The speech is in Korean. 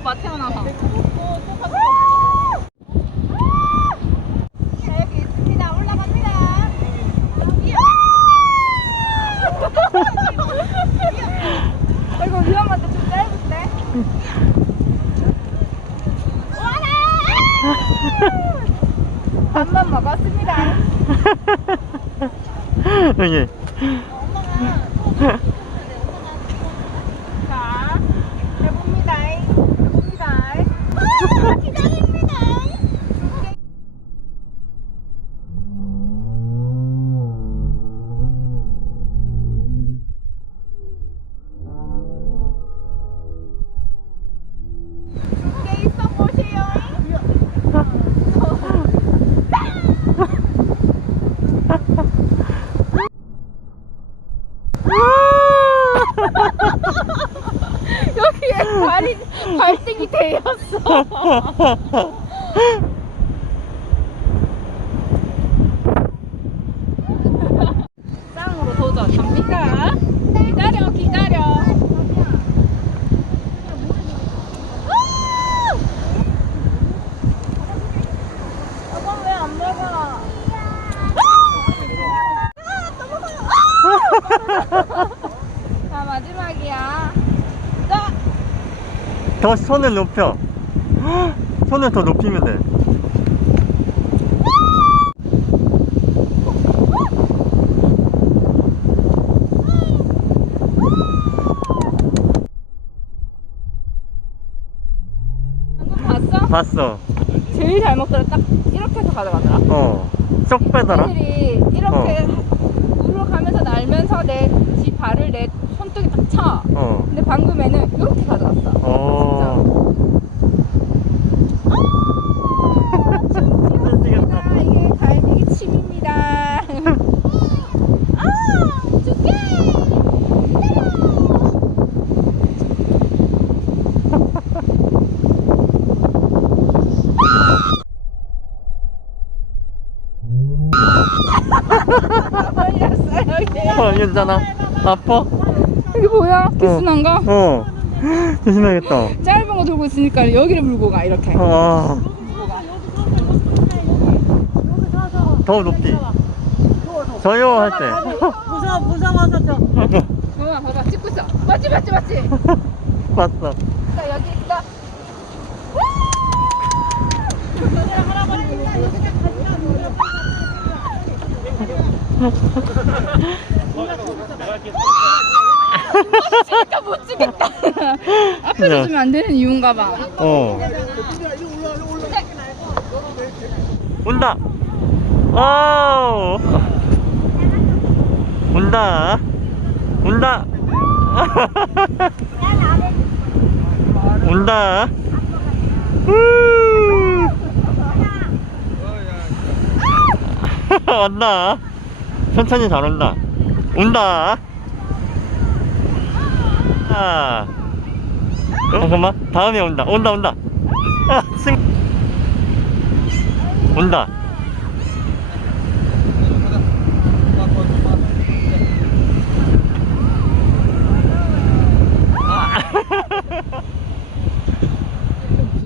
오빠 태어나서. 여기 있습니다. 올라갑니다. 이거 위험한데 좀 짧은데? 밥만 먹었습니다. 여기 자, 발등이 대였어. 쌍으로 도전 갑니까? 기다려 기다려. 저건 왜안 먹어? 자 마지막이야. 더 손을 높여 손을 더 높이면 돼 봤어? 봤어 제일 잘 먹더라. 딱 이렇게 해서 가져가더라. 어쏙 빼더라 애들이 이렇게 물로 가면서 날면서 내 지 발을 내 손등에 딱 차. 어 근데 방금에는 이렇게 가져갔어. 어. 진짜. 아, 이게 갈매기 침입니다. 아, 이게. 어, 괜찮아 아파? 이게 뭐야? 키스난 거? 어 조심해야겠다 짧은 거 들고 있으니까 여기를 물고 가, 이렇게. 어. 가. 더 높이 저요 할 때 무서워 무서워서 저. 봐봐, 봐봐. 찍고 있어. 맞지, 맞지, 맞지? 봤어 자, 여기 있어. 진짜 못 찍겠다. 앞에서 야. 주면 안 되는 이유인가 봐. 어. 온다. 오 온다. 온다. 온다. 우. 온다 천천히 잘 온다. 온다 아 잠깐만. 다음에 온다. 온다 온다. 아, 심... 온다